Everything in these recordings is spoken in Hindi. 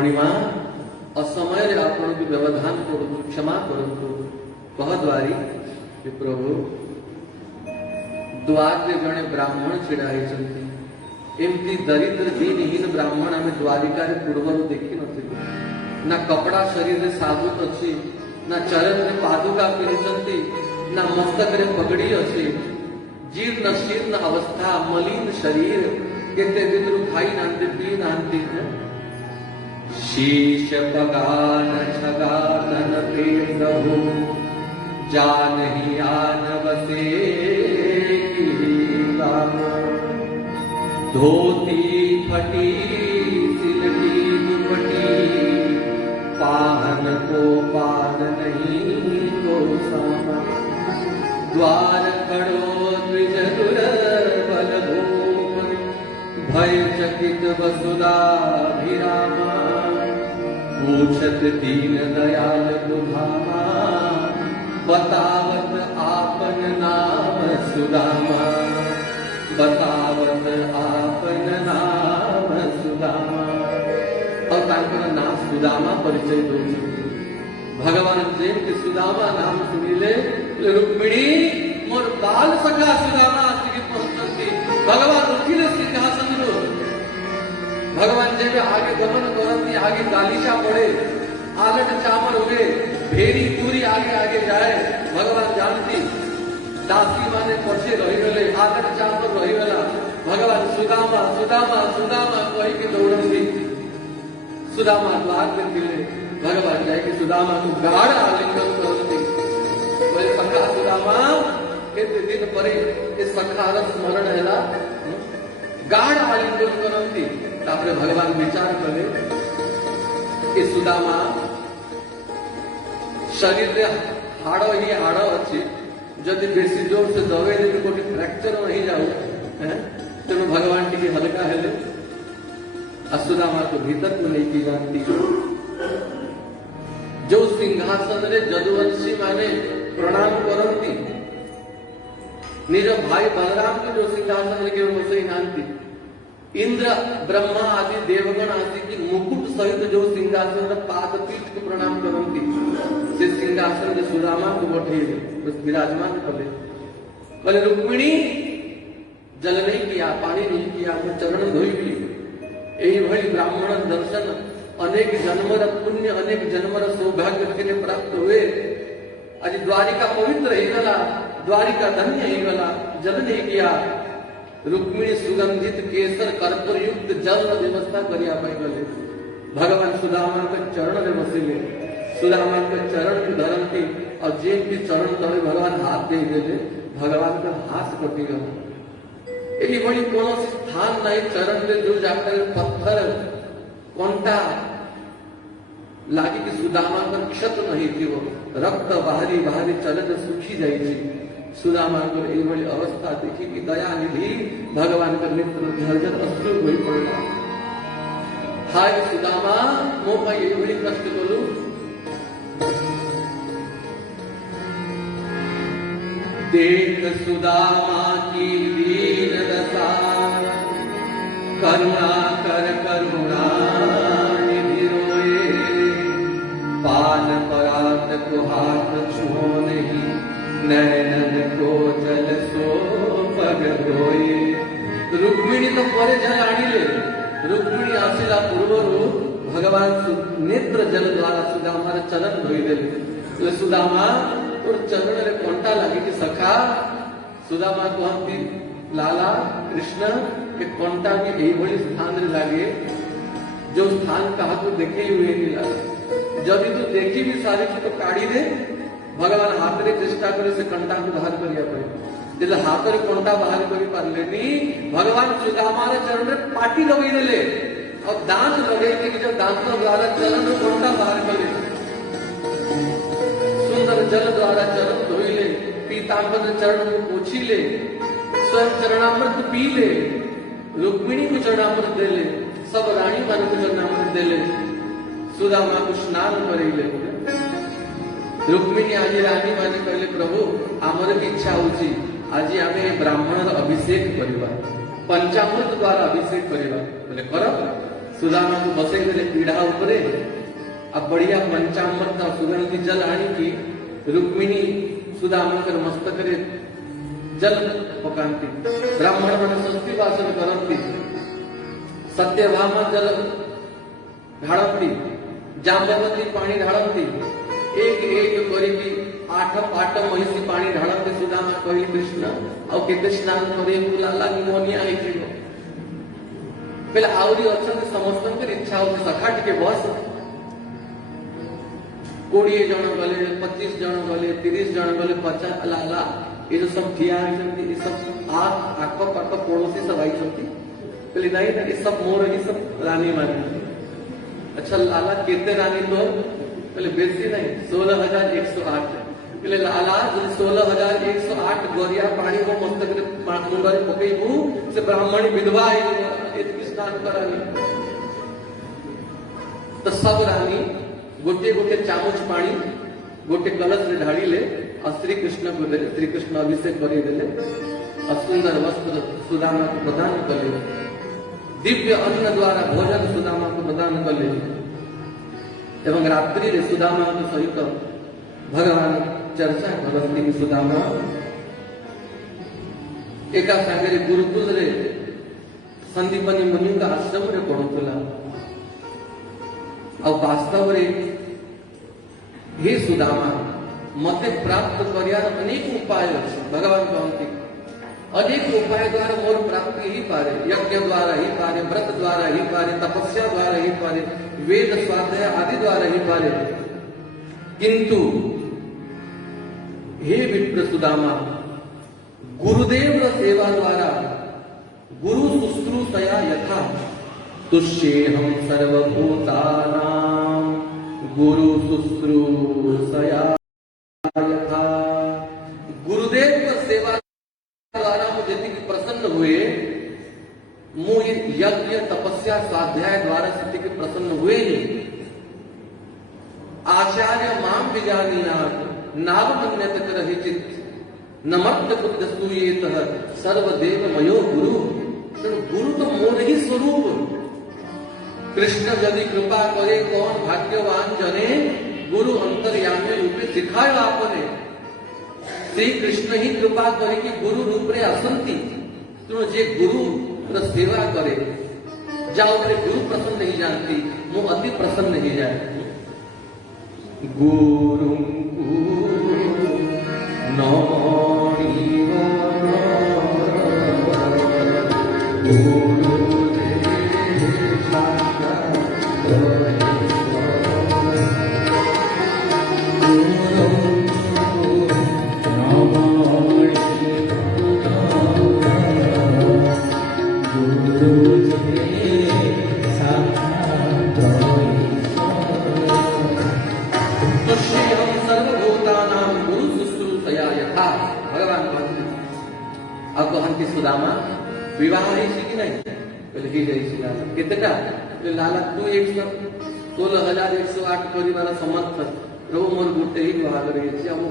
रुक्मणीमा असमय आपण की व्यवधान करू क्षमा करतु कह द्वारी कि प्रभु द्वारे जड़े ब्राह्मण छिड़ा एमती दरिद्र दीनहीन ब्राह्मण आम द्वारिकार पूर्वर देखी नी ना कपड़ा शरीर में साबुत अच्छी ना चरण में पादुका पिंधि ना मस्तक रे पगड़ी अच्छी जीर्ण शीर्ण अवस्था मलिन शरीर केते दिन रु खाई नांती पी नांती शीश पगान छगान पेंदहु जानहि आन बसे धोती फटी सिलटी दुपटी पाहन को पान नहीं को सामा द्वार खड़ो द्विज दुर्बल भूप भय चकित वसुधाभिरामा पूछत दीन दयाल दुधामा बतावत आपन नाम सुदामा बतावत आपन नाम सुदामा और तांकर नाम सुदामा परिचय दौरान भगवान जेम के सुदामा नाम सुनिले रुक्मिणी मोर बाल सखा सुदामा आसिक पहुंचती भगवान उठिले सिंहासन रो भगवान जेब आगे गमन करती आगे गालीचा पड़े आलट चामर हुए भेरी दूरी आगे आगे जाए भगवान जानती दासी माने पछे रही गले आलट चामर रही गला भगवान सुदामा सुदामा सुदामा कही के दौड़ती सुदामा द्वार पे मिले भगवान जाए कि सुदामा को गाढ़ आलिंगन करती बोले सखा सुदामा केते दिन परे ए सखार स्मरण हैला गाढ़ आलिंगन करती तापरे भगवान विचार कले कि सुदामा शरीर रे हाड़ ही हाड़ अच्छी जदि बेसी जोर से दबे दे कोटी फ्रैक्चर नहीं जाऊ तेणु भगवान टी हल्का हेले सुदामा को भीतर को नहीं की जानती जो सिंहासन रे जदुवंशी माने प्रणाम करती निज भाई बलराम के जो सिंहासन के बसई नांती इंद्र ब्रह्मा आदि देवगण आदि की मुकुट सहित जो सिंहासन पाद पीठ को प्रणाम करती से सिंहासन के सुदामा को बैठे विराजमान कले रुक्मिणी जल नहीं किया पानी नहीं किया वो चरण धोई भी यही भली ब्राह्मण दर्शन अनेक जन्मर पुण्य अनेक जन्मर सौभाग्य के प्राप्त हुए आज द्वारिका पवित्र ही गला द्वारिका धन्य ही गला जल नहीं किया रुक्मिणी सुगंधित केसर कर्पूर युक्त जल व्यवस्था करिया पाई गले भगवान सुदामा के चरण रे बसिले सुदामा के चरण के धरती और जेन के चरण तले भगवान हाथ दे देले भगवान का हाथ कटी गला एही बड़ी कौन स्थान नहीं चरण रे जो जाकर पत्थर कंटा लागी कि सुदामा का क्षत नहीं थी वो रक्त बाहरी बाहरी चलत सुखी जाई थी सुदामा को ये बड़ी अवस्था देखी कि दया निधि भगवान का नेत्र झरझर अश्रु होई पड़ला हाय सुदामा मो भाई ये बड़ी कष्ट करू देख सुदामा की दीन दशा करुणा कर करुणा निधि रोए पान परात को हाथ छुओ नहीं नैनन को जल सो पग धोए रुक्मिणी तो परे जल आनिले रुक्मिणी आसिला पूर्वरु भगवान नेत्र जल द्वारा सुदामा रे चरण धोई देले सुदामा और चरण रे कंटा लागी कि सखा सुदामा को हमती लाला कृष्ण के कंटा के एही भली स्थान रे लागे जो स्थान कहा तो देखे हुए नहीं लागे जब तू देखी भी सारी तो काढ़ी दे भगवान हाथ रे चेष्टा करे से कंटा को बाहर करिया पड़े जब हाथ रे कंटा बाहर करी पारलेनी भगवान सुदामा रे चरण रे पाटी लगे देले और दांत लगे कि जब दांत द्वारा चरण रे कंटा बाहर करे सुंदर जल द्वारा चरण धोइले पीतांबर चरण को पोछी ले स्वयं चरणामृत पी ले रुक्मिणी को चरणामृत दे ले सब रानी मान को चरणामृत दे ले सुदामा को स्नान करेले रुक्मिणी आज रानी माने कहले प्रभु आमर की इच्छा होची आज आमे ब्राह्मण अभिषेक करबा पंचामृत द्वारा अभिषेक करबा बोले कर सुदामा को बसई देले पीढ़ा उपरे अब बढ़िया पंचामृत सुगंधी जल आनी रुक्मिणी सुदामा कर मस्तक रे जल पकांती ब्राह्मण मन स्वस्ति वासन करंती सत्यभामा जल ढाळंती जांबवती पानी ढाळंती एक एक करी आठ आठ महिषी पानी ढाळंती सुदामा कही कृष्ण और केते स्नान करे लाला निमोनिया है पहले आवरी अच्छा समस्त इच्छा होती सखा टिके बस 20 जन गले 25 जन गले 30 जन गले 50 लाला ये जो सब ठिया ये सब आख पाख पड़ोसी सब आई पहले नहीं था ये सब मोर ये सब रानी मानी अच्छा लाला कितने रानी तो पहले बेसी नहीं 16,108 पहले लाला 16,108 गोरिया पानी को मस्तक मुंडा पकईबू से ब्राह्मणी विधवा स्नान करानी तो सब रानी गोटे गोटे चामच पानी गोटे कलश रे ढाड़ी ले और श्री कृष्ण को देले श्री कृष्ण अभिषेक करी देले और सुंदर वस्त्र सुदामा को प्रदान कले दिव्य अन्न द्वारा भोजन सुदामा को प्रदान कले एवं रात्रि रे सुदामा के सहित भगवान चर्चा करती कि सुदामा एका सांगे गुरुकुल रे संदीपनी मुनि का आश्रम रे पढ़ुला और वास्तव रे हे सुदामा मते प्राप्त करियार अनेक उपाय अछि भगवान कहते अनेक उपाय द्वारा मोर प्राप्ति ही पारे यज्ञ द्वारा ही पारे व्रत द्वारा ही पारे तपस्या द्वारा ही पारे वेद स्वाध्याय आदि द्वारा ही पारे किंतु हे विप्र सुदामा गुरुदेव सेवा द्वारा गुरु शुश्रूषया यथा तुष्येहं सर्वभूतानां गुरु शुश्रूषया यथा गुरुदेव का सेवा द्वारा मुझे प्रसन्न हुए मु यज्ञ तपस्या स्वाध्याय द्वारा स्थिति के प्रसन्न हुए ही आचार्य माम विजानीयात् नावमन्यत करहिचित् नमत्त बुद्ध सूयेत सर्वदेव मयो गुरु गुरु तो मोर ही स्वरूप कृष्ण यदि कृपा करे कौन भाग्यवान जने गुरु अंतर्यामी रूपे सिखायो आपने श्री कृष्ण ही कृपा करे कि गुरु रूप रे असंति तेणु जे गुरु र सेवा करे जाओ रे गुरु प्रसन्न नहीं जानती मु अति प्रसन्न नहीं जाए गुरु सुदामा विवाह कि नहीं पहले ही लाला कितना लाला तू 16,108 परिवार समर्थ प्रभु मोर गोटे ही विवाह कर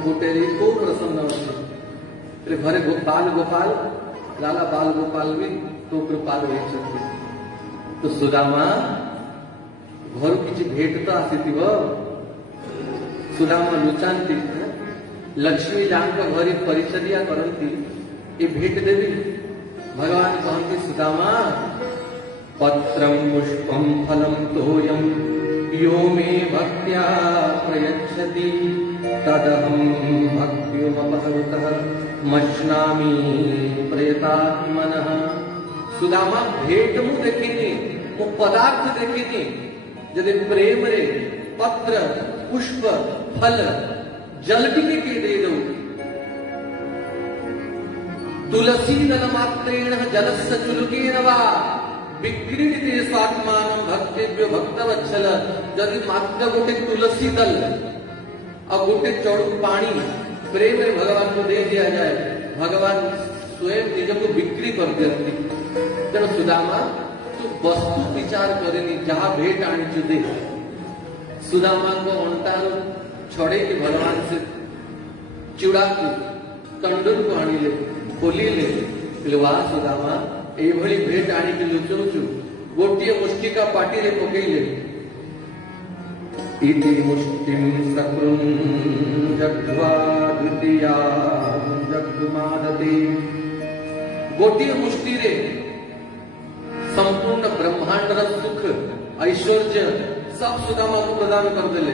गोटे खूब प्रसन्न अच्छे घरे बाल गोपाल लाला बाल गोपाल भी तो कृपाल तो सुदामा घर किसी भेट तो आसी सुदामा लुचाती लक्ष्मी जान का घर परिचर्या करती ये भेट देवी भगवान कहते सुदामा पत्रम पुष्पम फलम तोयम यो मे भक्त्या प्रयच्छति तदहं भक्त्युमपहरुतः मश्नामि प्रयतात्मनः सुदामा भेट मु देखिनी मु पदार्थ देखिनी यदि प्रेम रे पत्र पुष्प फल जल टिके के दे दो तुलसी दल मात्रेण जलस्य चुलुकेन वा विक्रीडिते स्वात्मानं भक्तेभ्यो भक्तवत्सल यदि मात्र गोटे तुलसी दल और गोटे चौड़ू पानी प्रेम में भगवान को दे दिया जाए भगवान स्वयं निज को बिक्री कर दियंती तेणु सुदामा तू वस्तु विचार करेनी जहाँ भेट आनी दे सुदामा को अंटार छड़े कि भगवान से चूड़ा को तंडुल को आनिले खोलिले वाह सुदामा ये भेट आनी लुचौचु गोटिए मुष्टि का पाटी रे पकईले इति मुष्टिम सकृं जग्ध्वा द्वितीया जग्मादते गोटिए मुष्टि रे संपूर्ण ब्रह्मांड सुख ऐश्वर्य सब सुदामा को प्रदान कर देले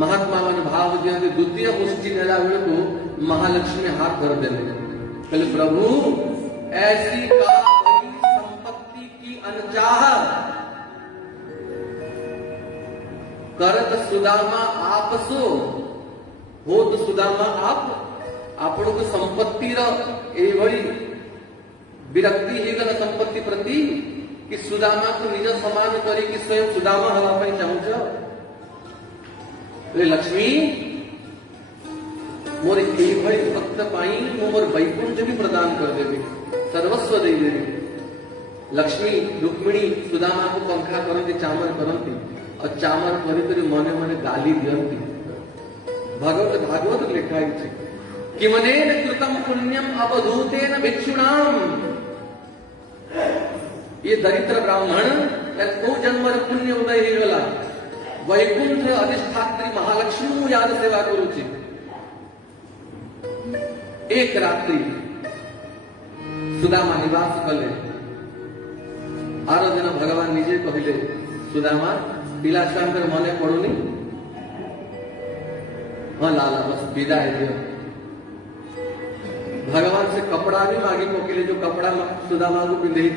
महात्मा मन भाव दियंते द्वितीय मुष्टि नेला बेले को महालक्ष्मी हाथ धर देले कहले प्रभु ऐसी का बड़ी संपत्ति की अनचाह करत सुदामा आपसो हो तो सुदामा आप आपण को संपत्ति एभली विरक्ति ही गला संपत्ति प्रति कि सुदामा को निज समान करी कि स्वयं सुदामा हवा पाई चाहूछ लक्ष्मी मोर एभली भक्त पाई मोर वैकुंठ भी प्रदान कर देवी सर्वस्व दे देवी लक्ष्मी रुक्मिणी सुदामा को पंखा करती चामर करती और चामर कर मने मने गाली दियंती भागवत लिखा है कि मनेन कृतम पुण्यम अवधूतेन भिक्षुणाम ये दरिद्र ब्राह्मण को जन्म पुण्य उदय ही गला वैकुंठ अधिष्ठात्री महालक्ष्मी याद सेवा करुची एक रात्रि सुदामा निवास कले आरो दिन भगवान निजे कहले सुदामा पिला छुआंकर मने पड़ुनी हाँ लाला बस विदाय दियो भगवान से कपड़ा भी मांगी पकेले जो कपड़ा सुदामा को पिंधे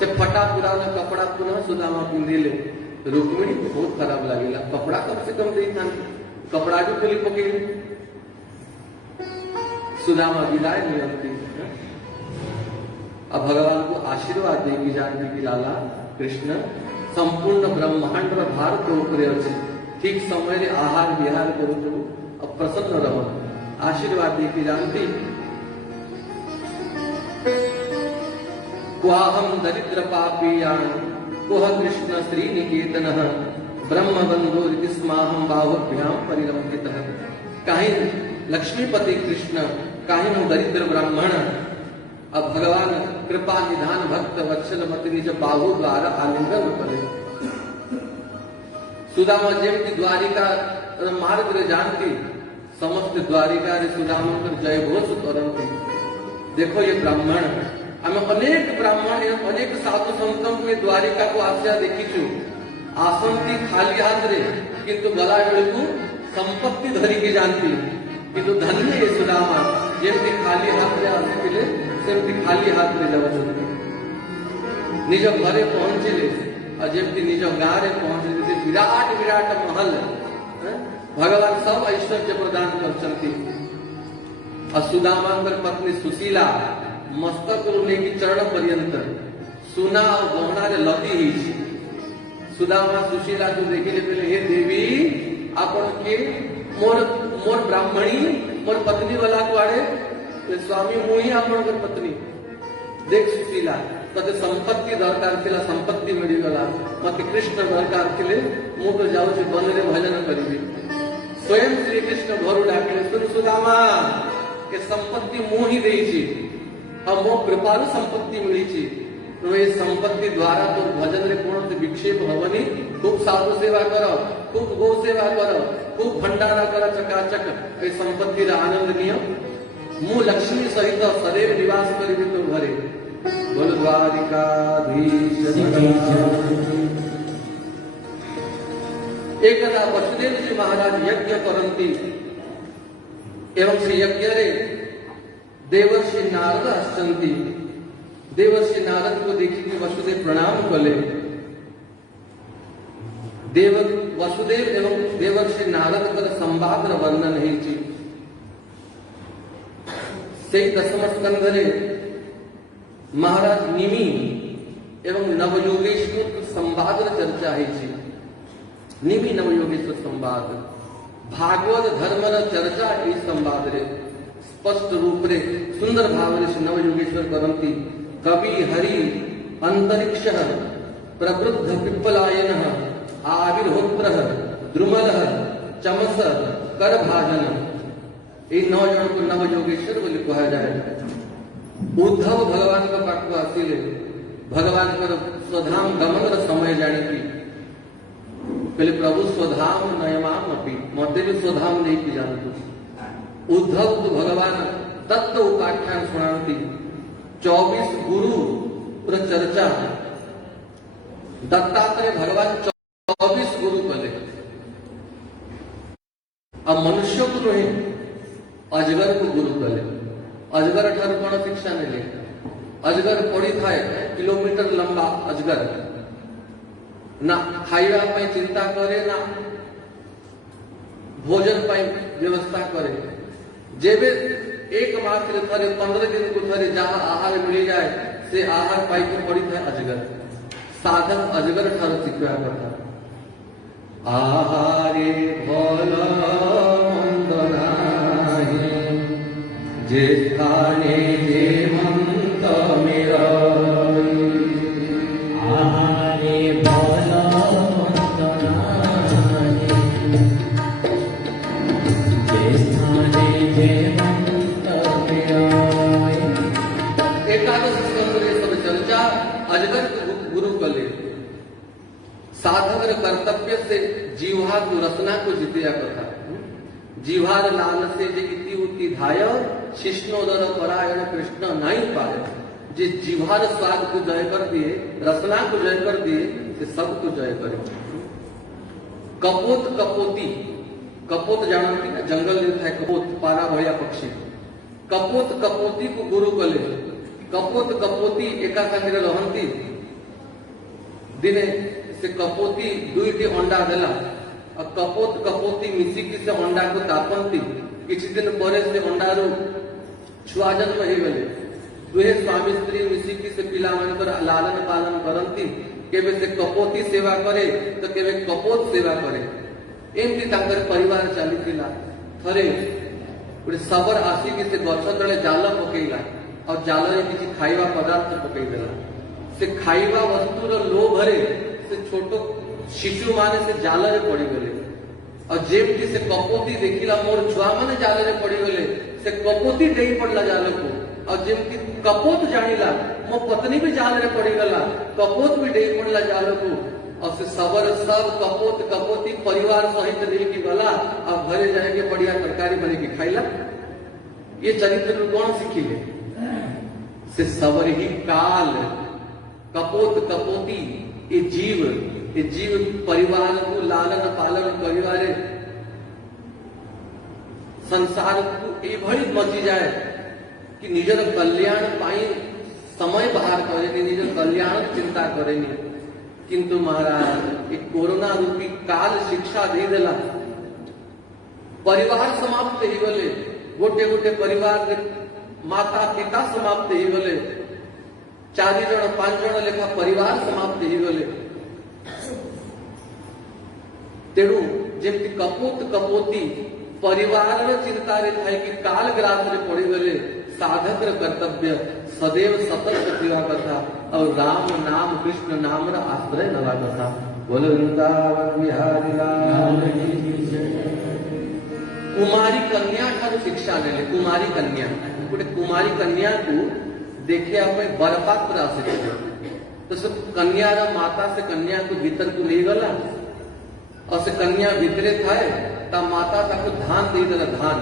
से फटा पुराना कपड़ा पुनः सुदामा पिंधेले रुक्मिणी को बहुत खराब लगेगा कपड़ा कम से कम देता कपड़ा भी खुली पकेले सुदामा विदाय नियंती अब भगवान को आशीर्वाद देगी जानती कि लाला कृष्ण संपूर्ण ब्रह्मांड में भारत ऊपर अच्छे ठीक समय रे आहार विहार करो अब प्रसन्न रहो आशीर्वाद देगी जानती क्वाहम दरिद्र पापीयान कोह कृष्ण श्रीनिकेतन ब्रह्म बंधु स्माहम बाहुभ्याम परिरंकितः काहे लक्ष्मीपति कृष्ण काहे नु दरिद्र ब्राह्मण अब भगवान कृपा निधान भक्त वत्सल मति निज बाहु द्वारा आलिंगन करे सुदामा जेमती द्वारिका मार्ग रे जानती समस्त द्वारिका रे सुदामा कर जय घोष करती देखो ये ब्राह्मण आम अनेक ब्राह्मण अनेक साधु संतों में द्वारिका को आशा देखीचु आसंती खाली हाथ रे किंतु गला बेले को संपत्ति धरी की जानती किंतु धन्य है सुदामा जेमती खाली हाथ रे आसिले सेमती खाली हाथ रे जावछन निज घरे पहुंचले और जेमती निज गाँव रे पहुंचले विराट विराट महल भगवान सब ऐश्वर्य प्रदान करचंती और सुदामांकर पत्नी सुशीला मस्तक लेकी चरण पर्यंत सुना और गहना रे लदी ही सुदामा सुशीला को देखिले पहले हे देवी आपण के मोर मोर ब्राह्मणी मोर पत्नी वाला कुआड़े स्वामी मुही आपण कर पत्नी देख सुशीला तते संपत्ति दरकार थिला संपत्ति मिली गला मते कृष्ण दरकार थिले मु तो जाऊ छी वन रे भजन करिबी स्वयं श्री कृष्ण घर डाके सुन सुदामा के संपत्ति मुही देई छी हम मो कृपालु संपत्ति मिली छी तो ये संपत्ति द्वारा तो भजन रे कोण से विक्षेप हवनी खूब साधु सेवा करो खूब गो सेवा करो खूब भंडारा करो चकाचक ये संपत्ति रे आनंद नियो मु लक्ष्मी सहित सदैव निवास करिबी तो घरे बोल द्वारिकाधीश एकदा वसुदेव जी महाराज यज्ञ करंती एवं से यज्ञ रे देवर्षि नारद आसचंती देवर्षि नारद को देखी कि वसुदेव प्रणाम कले वसुदेव एवं देवर्षि नारद कर संवाद वर्णन है से दशम स्कंध रे महाराज निमि एवं नवयोगेश्वर संवाद चर्चा है निमि नवयोगेश्वर संवाद भागवत धर्म चर्चा इस संवाद रे स्पष्ट रूप रे सुंदर भाव से नवयोगेश्वर करंती कवि हरि अंतरिक्ष प्रवृद्ध पिप्पलायन आविर्होत्र द्रुमल चमस कर भाजन ये 9 जन को नवयोगेश्वर बोले कहा जाए उद्धव भगवान का पाख आसिले भगवान कर स्वधाम गमन समय जाने की पहले प्रभु स्वधाम नयमाम अपी मते भी स्वधाम नहीं की जानते। उद्धव तो भगवान तत्व उपाख्यान सुनाती 24 गुरु चर्चा दत्तात्रेय भगवान 24 गुरु कले अब मनुष्य को नहीं अजगर को गुरु कले अजगर ठार कौन शिक्षा ने अजगर पड़ी थाए किलोमीटर लंबा अजगर ना खाइबा पाई चिंता करे ना भोजन पाई व्यवस्था करे जेबे एक मास थे 15 दिन को थे जहां आहार मिल जाए से आहार पाई के पड़ी था अजगर साधक अजगर ठार शिखा कथा आहारे भल मंद नाही जे स्थाने जे मंत मेरा आहारे भल मंद नाही जे स्थाने जे मंत मेरा। एकादश स्कंद में सब चर्चा अजगर गुरु कले साधक कर्तव्य से जीवा को रसना को जितिया कथा जीवार लाल से जे इति उति धाय शिष्णोदर परायण कृष्ण नहीं पाए जे जीवार स्वाद को जय कर दिए रसना को जय कर दिए से सब को जय करे। कपोत कपोती कपोत जानती ना जंगल में था कपोत पारा भया पक्षी कपोत कपोती को गुरु कले कपोत कपोती एका संगे रहती दिने से कपोती दुईटी अंडा देला और कपोत कपोती मिसिकी से अंडा को तापंती किसी दिन पर से अंडा रू छुआ जन्म हो गले दुहे स्वामी स्त्री मिसिकी से पिला मन पर लालन पालन करती केवे से कपोती सेवा करे तो केवे कपोत सेवा करे एमती तांकर परिवार चलीथिला थरे गोटे सबर आसिकी से गछ तले जाल पकेइला और जाल रे किछि खाइबा पदार्थ पकेइ देला से खाइबा वस्तुर लोभरे से छोटो शिशु माने से जाल रे पड़ी गले और जेमती से कपोती देखिला मोर छुआ माने जाल रे पड़ी गले से कपोती डेई पड़ला जाल को और जेमती कपोत जानिला मो पत्नी भी जाल रे पड़ी गला कपोत भी डेई पड़ला जाल को और से सबर सब कपोत कपोती परिवार सहित लेके गला और घरे जाके बढ़िया तरकारी बने के खाइला। ये चरित्र कौन सीखिले से सबर ही काल कपोत कपोती ये जीव परिवार को लालन पालन करिवारे संसार को एभली मची जाए कि निजर कल्याण पाई समय बाहर करे निजर कल्याण चिंता करेनी किंतु महाराज एक कोरोना रूपी काल शिक्षा दे देला परिवार समाप्त ही गले गोटे गोटे परिवार माता पिता समाप्त ही गले 4 जन 5 जन लेखा परिवार समाप्त ही गले तेणु जेमती कपोत कपोती परिवार चिंता रे थाए कि काल ग्रास रे पड़ी गले साधक कर्तव्य सदैव सतर्क थिवा कथा और राम नाम कृष्ण नाम रा आश्रय नवा कथा बोलो वृंदावन बिहारी लाल कुमारी कन्या ठार शिक्षा ले कुमारी कन्या गोटे कुमारी कन्या को देखे आप बरपात्र आसे तो सब कन्या रा माता से कन्या को भीतर को ले गला और से कन्या भीतरे थाए ता माता ताको धान दे देला धान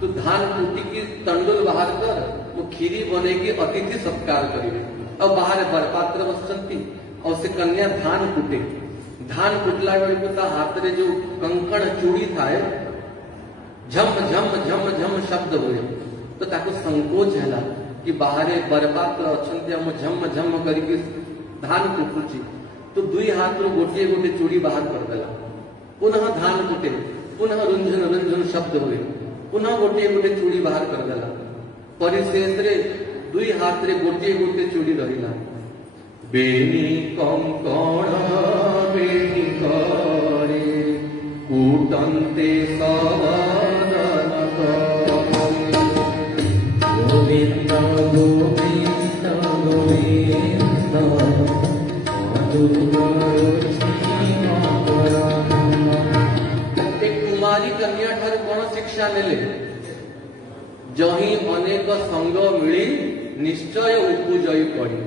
तो धान कुटी की तंडुल बाहर कर वो खीरी बनेगी अतिथि सत्कार करेगी अब बाहर बरपात्र बसंती और से कन्या धान कुटे धान कुटला बेले को ता हाथ रे जो कंकण चूड़ी थाए झम झम झम झम शब्द हुए तो ताको संकोच हैला कि बाहरे बरपात्र अछंती हम झम झम करके धान कुटुची तो दुई हाथ रो गोटे गोटे चूड़ी बाहर कर देला पुनः धान कुटे पुनः रुंझन रुंझन शब्द हुए पुनः गोटे गोटे चूड़ी बाहर कर देला परिशेष रे दुई हाथ रे गोटे गोटे चूड़ी रहिला बेनी कंकण बेनी करे कूटंते सवदन गोविंद गोविंद गोविंद एक कुमारी कन्या ठार कौन शिक्षा नेले जही अनेक संग मिली निश्चय उपजय पड़ी।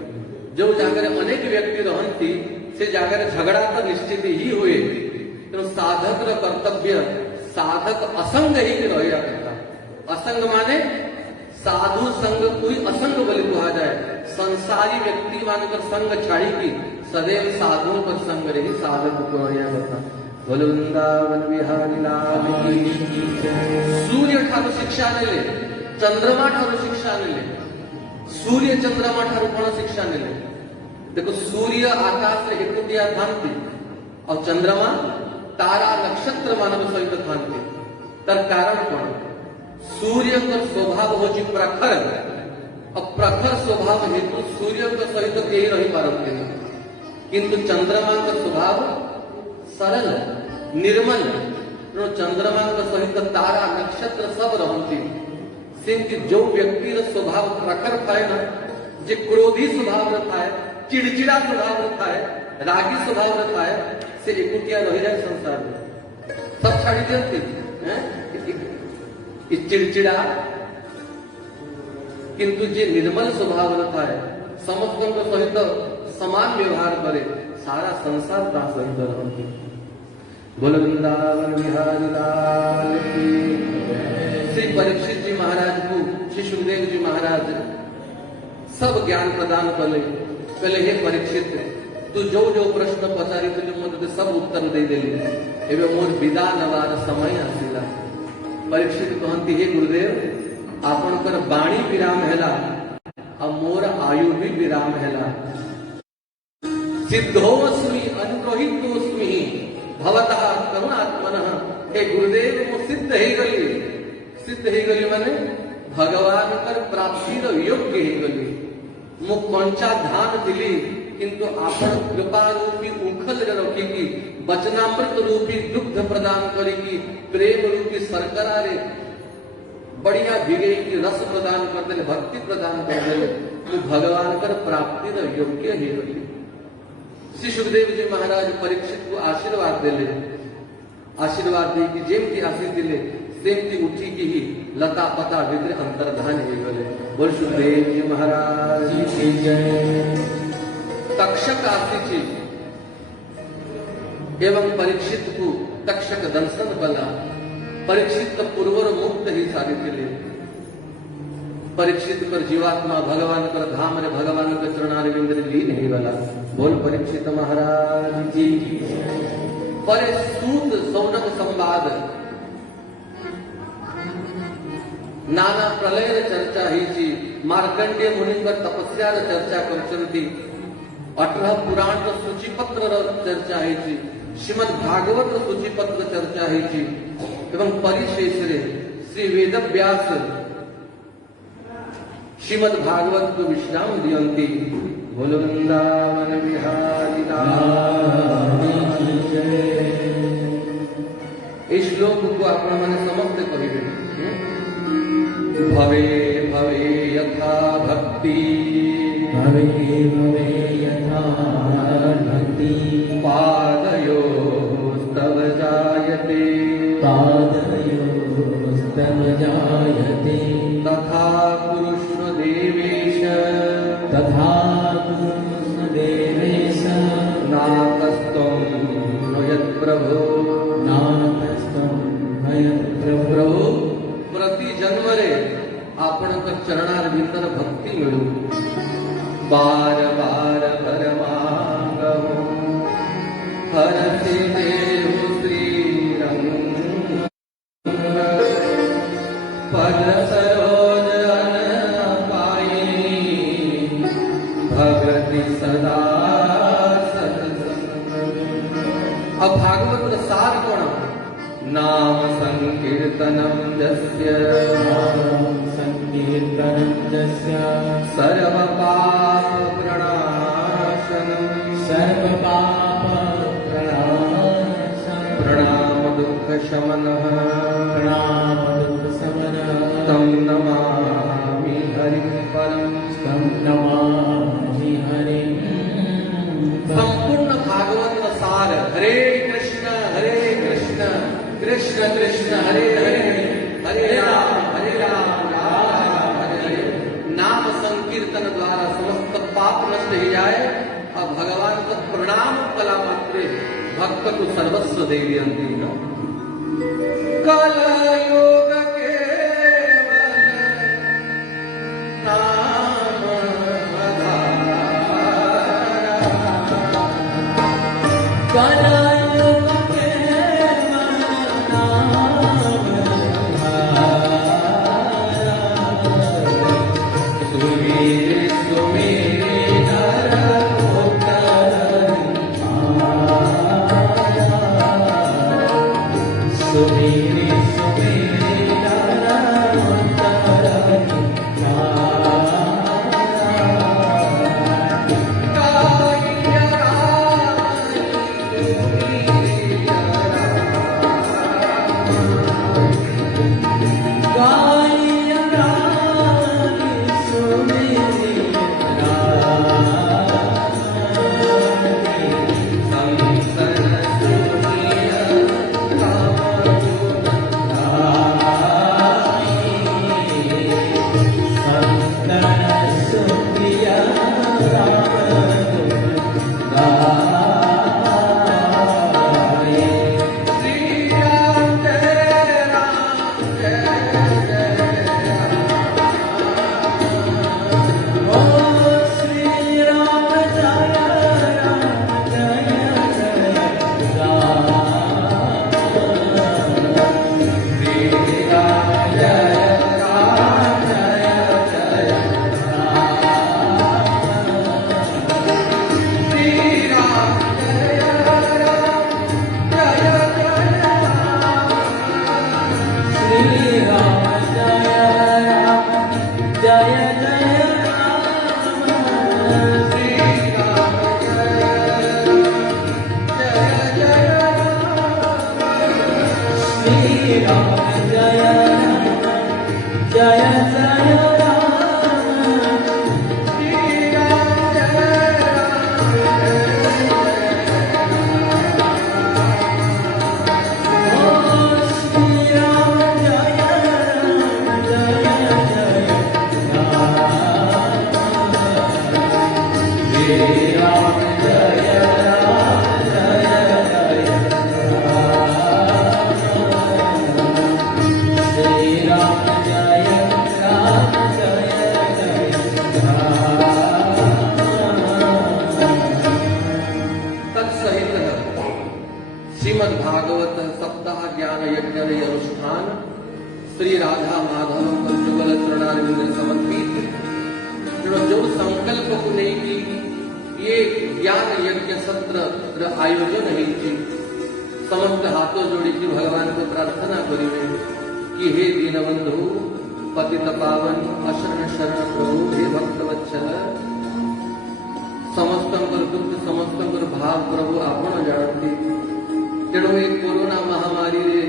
जो जगह अनेक व्यक्ति रहती से जगह झगड़ा तो निश्चित ही हुए। तेणु साधक कर्तव्य साधक असंग ही रहा करता। असंग माने साधु संग कोई असंग बोले कहा जाए। संसारी व्यक्ति मानकर संग छाड़ी की सदैव साधुओं पर संग रही साधक को रहा करता। बोलो वृंदावन बिहारी लाल की जय। सूर्य ठाकुर शिक्षा ने ले, चंद्रमा ठाकुर शिक्षा ने ले। सूर्य चंद्रमा ठाकुर कौन शिक्षा ने ले? देखो सूर्य आकाश में एकुटिया थानती और चंद्रमा तारा नक्षत्र मानव सहित थानती। तर कारण कौन? सूर्य का स्वभाव हो प्रखर और प्रखर स्वभाव हेतु सूर्य का सहित कहीं रही पारती नहीं। किंतु चंद्रमा का स्वभाव सरल निर्मल। तो चंद्रमा का सहित तारा नक्षत्र सब रहती। सेमती जो व्यक्ति स्वभाव प्रखर था ना, जो क्रोधी स्वभाव रखा है, चिड़चिड़ा स्वभाव रखा है, रागी स्वभाव रखा है, से एकुटिया रह जाए संसार में सब छाड़ी देती चिड़चिड़ा। किंतु जे निर्मल स्वभाव रखा है, समस्तों को सहित समान व्यवहार करे, सारा संसार का सहित रहती। बोलो वृंदावन बिहारी लाल की। श्री परीक्षित जी महाराज को श्री सुखदेव जी महाराज सब ज्ञान प्रदान कले। पहले हे परीक्षित, तू जो जो प्रश्न पचारी तुझे मुझे सब उत्तर दे देली। एवं मोर विदा नवार समय आसिला। परीक्षित कहती हे गुरुदेव, आपणकर वाणी विराम हैला और मोर आयु भी विराम हैला। सिद्धोस्मि अनुग्रहितोस्मि भवतः करुणात्मनः। हे गुरुदेव मु सिद्ध ही गली। सिद्ध ही गली माने भगवान कर प्राप्ति योग्य ही गली। मु कंचा धान दिली किंतु आपण कृपा रूपी उखल रखी वचनामृत रूपी दुग्ध प्रदान करेगी। प्रेम रूपी शर्करा रे बढ़िया भिगे की रस प्रदान कर दे, भक्ति प्रदान कर दे, तो भगवान कर प्राप्ति योग्य ही गली। श्री सुखदेव जी महाराज परीक्षित को आशीर्वाद दिले। आशीर्वाद दे कि जेमती आशीष दिले सेमती उठी की ही लता पता विद्र अंतर्धान हो गए। बोल सुखदेव जी महाराज की जय। तक्षक आसी एवं परीक्षित को तक्षक दंशन बला। परीक्षित पूर्वर मुक्त ही सारी दिले। परीक्षित पर जीवात्मा भगवान पर धाम रे भगवान के चरणारविंद लीन ही बला। बोल परीक्षित महाराज जी। पर सूत सौनक संवाद नाना प्रलय चर्चा ही मार्कंडेय मुनि पर तपस्या चर्चा करती। 18 पुराण सूचीपत्र चर्चा है। श्रीमद भागवत सूचीपत्र चर्चा है। एवं परिशेष श्री वेद व्यास श्रीमद भागवत को विश्राम दियंती। बोलो वृंदावन बिहारी लाल की जय। इस श्लोक को अपना मैंने समझते कहिबे। भवे भवे यथा भक्ति, भवे भवे यथा भक्ति, पादयोस्तव जायते, पादयोस्तव जायते, तथा कुरुष्व देवेश, तथा कुरुष्व देवेश, नातस्त्वं यत्प्रभो, नातस्त्वं यत्प्रभो। प्रति जन्म रे आपण चरणार भीतर भक्ति मिलू। बार बार परमांगो हरते देव श्री रंग, पद सरोज अन पाई, भगति सदा सत्संग। अब भागवत सार कोण? नाम संकीर्तनम जस्य, नाम संकीर्तनम जस्य, सर्व पाप प्रणाशनम, सर्व पाप प्रणाशनम, प्रणाम दुख शमनः, प्रणाम दुख शमनः, तं नमामि हरिं परं, तं नमामि हरिं। संपूर्ण भागवत सार हरे कृष्ण कृष्ण कृष्ण हरे हरे, हरे राम राम हरे हरे। नाम संकीर्तन संकीर्तन द्वारा समस्त पाप नष्ट हो जाए और भगवान को प्रणाम कला मात्रे भक्त को सर्वस्व दे दियंती न कलयुग नाम कलयुग केवल नाम सुमीर सुमीर नर सुमीर सुमीर नर श्रीमद्भागवत सप्ताह ज्ञान यज्ञ अनुष्ठान श्री राधा माधव जुगल चरणारविंद समर्पित जो संकल्प को नहीं ये ज्ञान यज्ञ सत्र आयोजन है समस्त हाथों जोड़ी की भगवान को प्रार्थना करिए कि हे दीनबंधु पतित पावन अशरण शरण प्रभु हे भक्तवत्सल समस्त दुख समस्त भाव प्रभु आपण जानती तेणु ए कोरोना महामारी रे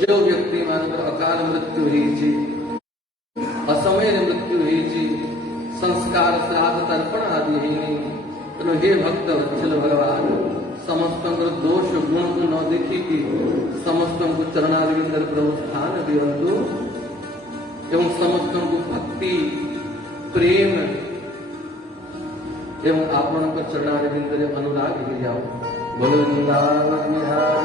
जो व्यक्ति मान अकाल मृत्यु होईची असमय मृत्यु होईची संस्कार श्राद्ध तर्पण आदि है तेणु हे भक्त वत्सल भगवान समस्त दोष गुण को न देखी कि समस्त को चरणारविंद प्रभु स्थान दिवंतु एवं समस्त को भक्ति प्रेम एवं आपण चरणारविंद अनुराग हो जाओ बोलो वृंदावन बिहारी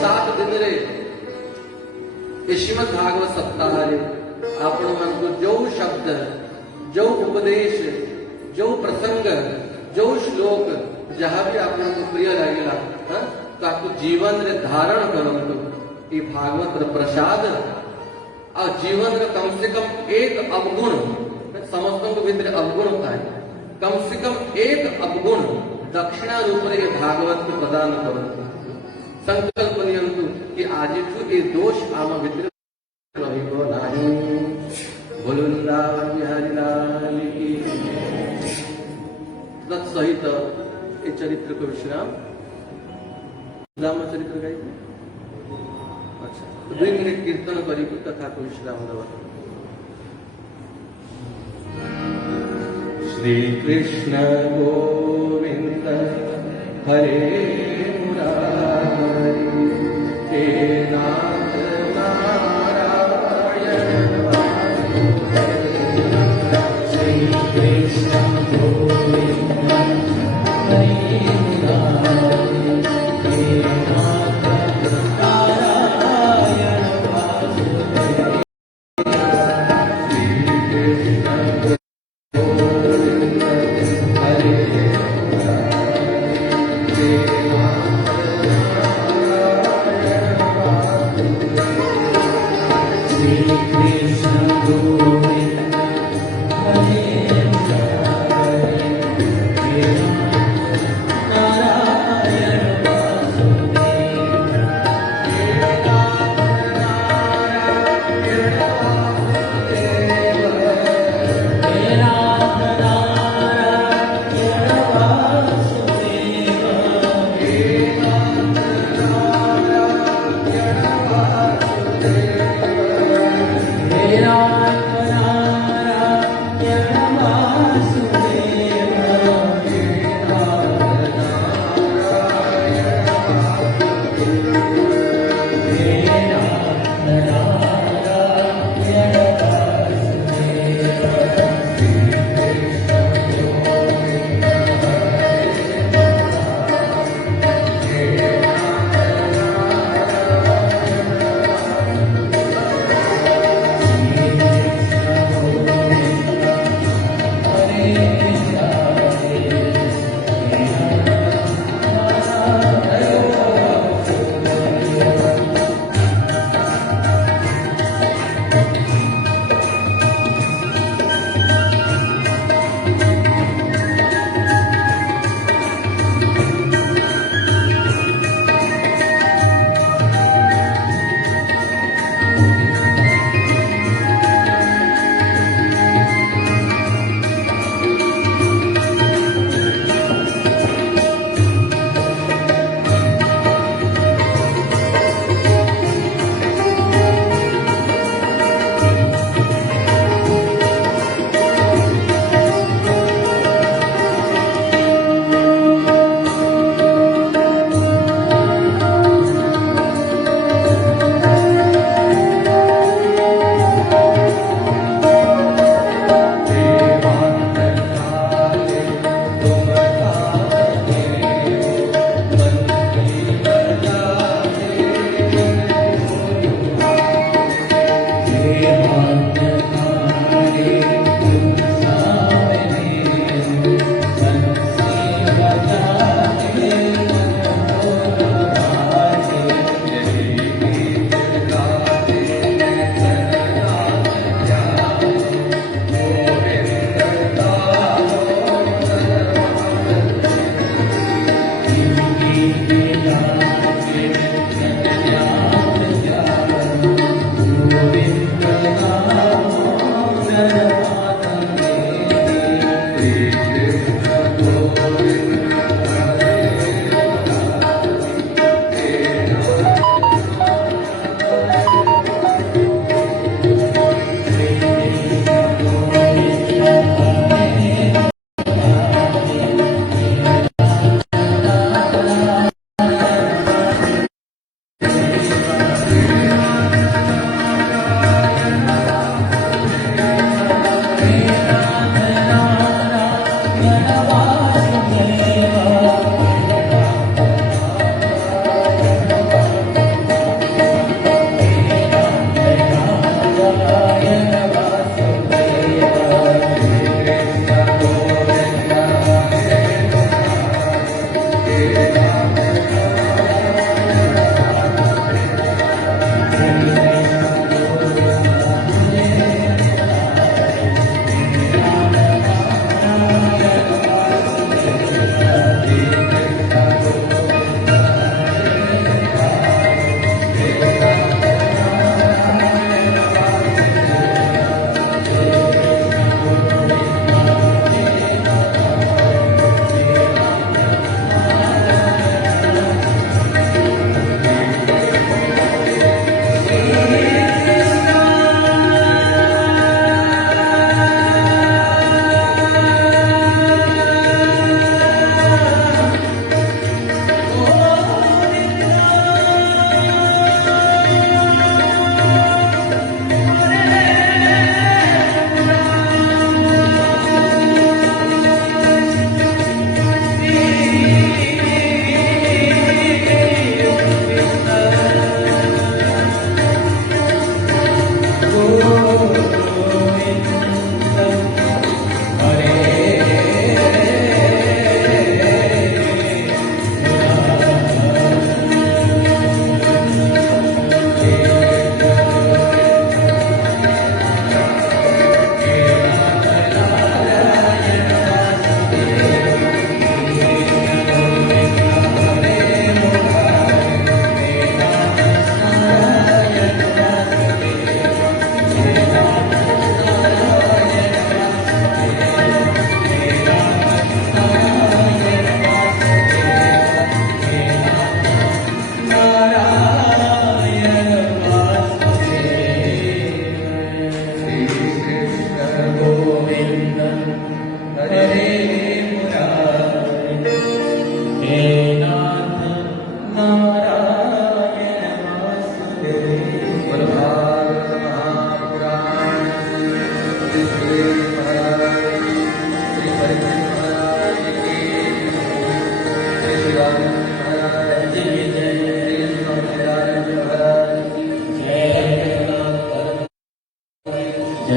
7 दिन रे श्रीमद् भागवत सप्ताह रे आपण मन को जो शब्द जो उपदेश जो प्रसंग जो श्लोक जहाँ भी आपण को प्रिय लगेगा तो आपको जीवन रे धारण करंतु ये भागवत रे प्रसाद और जीवन रे कम से कम एक अवगुण समस्त को भीतर अवगुण था कम से कम एक अवगुण दक्षिणा रूप रे भागवत को प्रदान करंतु संकल्प नियंतु कि आज ये दोष आम भीतर रहिबो नाही बोलो वृंदावन बिहारी लाल की तत्सहित ये चरित्र को विश्राम चरित्र गाई अच्छा 2 मिनट कीर्तन करी कथा को विश्राम दवा श्री कृष्ण गोविंद हरे मुरारी हे नाथ नारायण गोविंद हरे मुरारी हे नारायण वासुदेव हे नाथ नारायण वासुदेव हे नाथ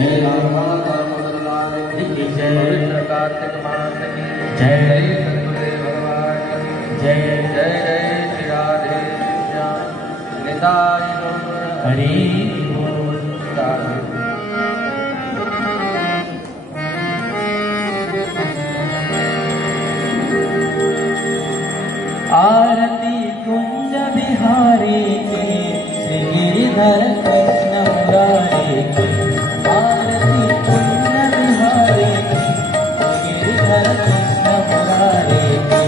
जय राधा दामोदर लाल की जय पवित्र कार्तिक मास की जय जय सतगुरुदेव भगवान की जय जय जय श्री राधे श्याम निताय गौर हरि बोल। राधे। आरती कुंज बिहारी की श्री गिरिधर कृष्ण मुरारी की। आरती कुंज बिहारी की श्री गिरिधर कृष्ण मुरारी की।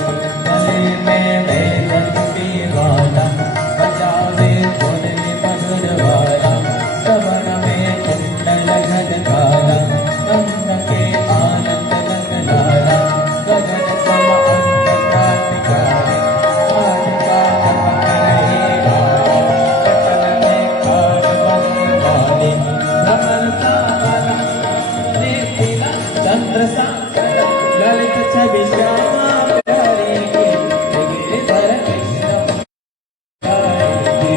गले में वैकुंठी बाला बजावे मुरली मधुर वाला। श्रवण में कुंडल घनकारा नंद के आनंद नंद लाला। गगन तल अंत क्रांतिकारी ललित छवि श्यामा प्यारी की गिरिधर कृष्ण मुरारी की।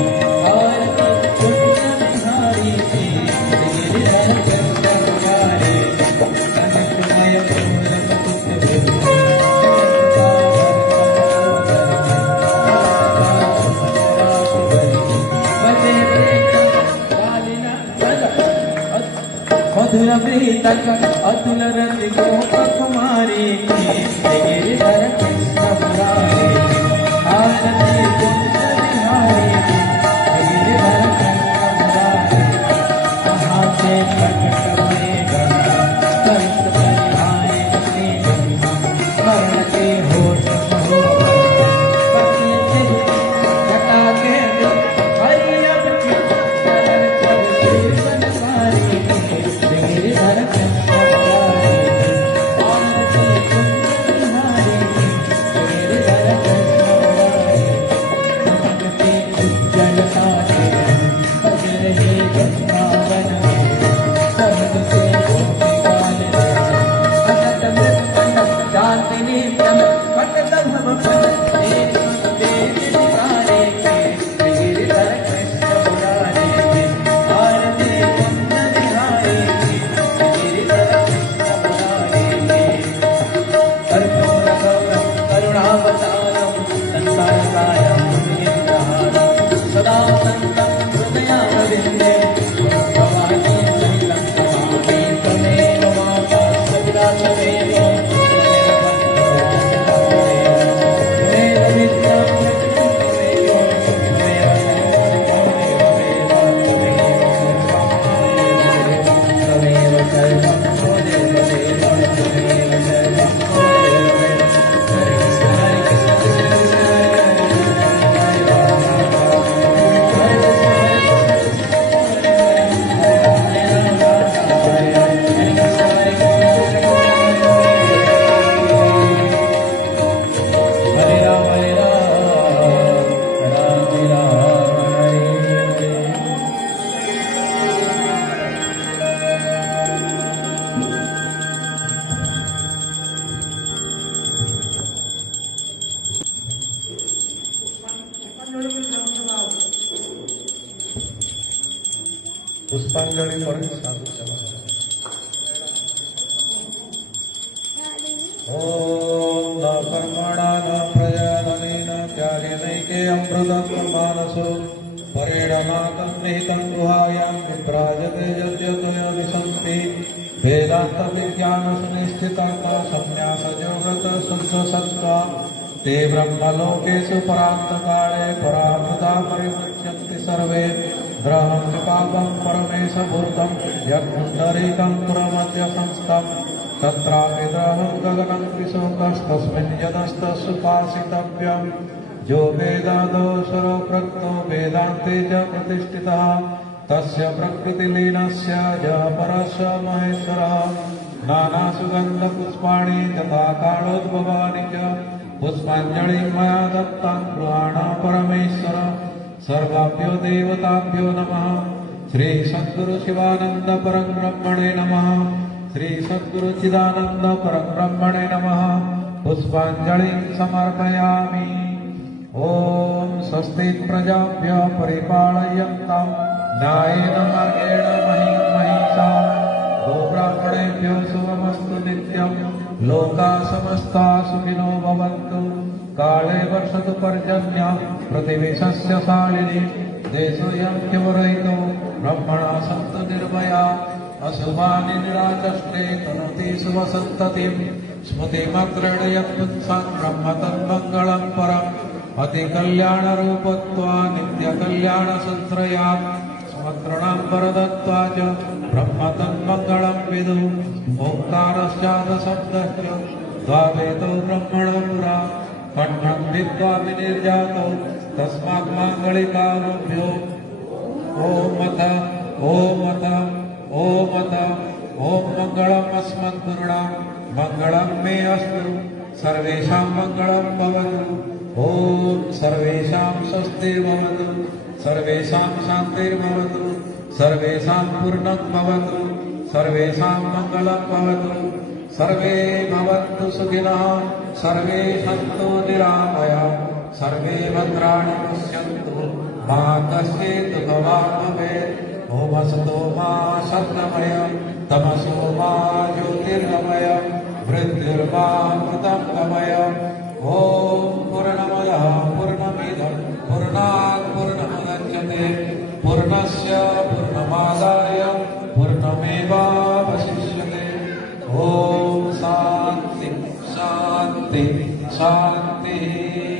आरती कुंज बिहारी की गिरिधर कृष्ण मुरारी की। कनकमय फूल मुकुट मधुर प्रीतक अतुल रति गोप कुमारी की गिरिधर कृष्ण मुरारी की। आरती कुंज बिहारी की गिरिधर कृष्ण मुरारी की। कहाँ से प्रकट हुए गंगा कष्ट परिहारी श्री गंगा। स्मरण के होठ महोत्सव पति से जटा के हरि अब की शरण छवि श्री बनवारी की गिरिधर कृष्ण मुरारी की। आरती कुंज बिहारी की गिरिधर कृष्ण मुरारी की। चमकते उज्ज्वलता से बज रहे वृंदावन में। सहज से गोपीकाल रे असत मृत चांदनी चमक पट भव पट एक तेज दिवारे के गिरिधर कृष्ण मुरारी की। आरती कुंज बिहारी की गिरिधर कृष्ण मुरारी की। कर्पूर गौरम करुणावतारम संसारकायं मुनिन्द्रहारं सदा सन्तं हृदयारविन्दे भवानी सहितं नमामि त्वमेव माता सवितात्मदेव त्वमेव विद्यां त्वमेव सर्वं त्वमेव देव त्वमेव सर्वं हरे राम राम राम हरे हरे। पुष्पांजलि पर साधु सभा। ओम न कर्मणा न प्रजननेन त्यागेनैके अमृतत्वं मानसो परेणमाकं निहितं गुहायां विभ्राजते यद्यतयो विशन्ति वेदांत विज्ञान सुनिश्चितार्थ संन्यासयोगत शुद्ध सत्त्वा ते ब्रह्मलोकेषु परान्तकाले परामृता परिमुच्यन्ति सर्वे ग्रहं पापं परमेशभूतं यत्पुण्डरीकं पुरमद्य संस्थम् तत्रापि ग्रहं गगनं विशोकस्तस्मिन् यदस्तसुपासितव्यम् जो वेदादो स्वरोक्तो वेदान्ते च प्रतिष्ठितः तस्य प्रकृतिलीनस्य यः परस्य महेश्वरः नानासुगन्धपुष्पाणि तथा कालोद्भवानि च पुष्पाञ्जलिं मया दत्तां गृहाण परमेश्वर सर्वाभ्यो देवताभ्यो नमः। श्री सद्गुरु शिवानंद परं ब्रह्मणे नमः। श्री सद्गुरु चिदानंद परं ब्रह्मणे नमः। पुष्पाञ्जलिं समर्पयामि। ओम स्वस्ति प्रजाभ्यः परिपालयन्तां न्यायेन मार्गेण महिषा सर्वब्राह्मणेभ्यो शुभमस्तु नित्यं लोका समस्ता सुखिनो भवन्तु काले वर्षतु पर्जन्यः पृथिवी सस्यशालिनी देशोऽयं किमरहितो ब्रह्मणा सन्तु निर्भया अशुभानि निराचष्टे तनोति शुभसन्ततिं स्मृतिमग्रणयत् पुंसां ब्रह्म तन्मङ्गलं परम् अतिकल्याणरूपत्वा नित्यकल्याणसुत्रयात् स्वतृणां वरदत्वा च ब्रह्म तन्मङ्गलं विदुः ओङ्कारश्चादशब्दश्च द्वावेदो ब्रह्मणो पुरा कण्ठं विद्वा विनिर्जातो तस्मात् माङ्गलिकारुभ्यो ॐ मङ्गलम् अस्मद्गुरुणां मङ्गलं मे अस्तु सर्वेषां मङ्गलं भवतु ॐ सर्वेषां स्वस्तिर्भवतु सर्वेषां शान्तिर्भवतु सर्वेषां पूर्णं भवतु सर्वेषां मङ्गलं भवतु सर्वे भवन्तु सुखिनः सर्वे सन्तु निरामयाः सर्वे भद्राणि पश्यन्तु मा कश्चित् दुःखभाग् भवेत् ओमसतो मा सत्तमय तमसो मा ज्योतिर्गमय मृत्युर्मामृतं गमय ॐ पूर्णमदः पूर्णमिदं पूर्णात् पूर्णमुदच्यते पूर्णस्य पूर्णमादाय पूर्णमेवावशिष्यते ॐ शान्ति शान्ति शान्तिः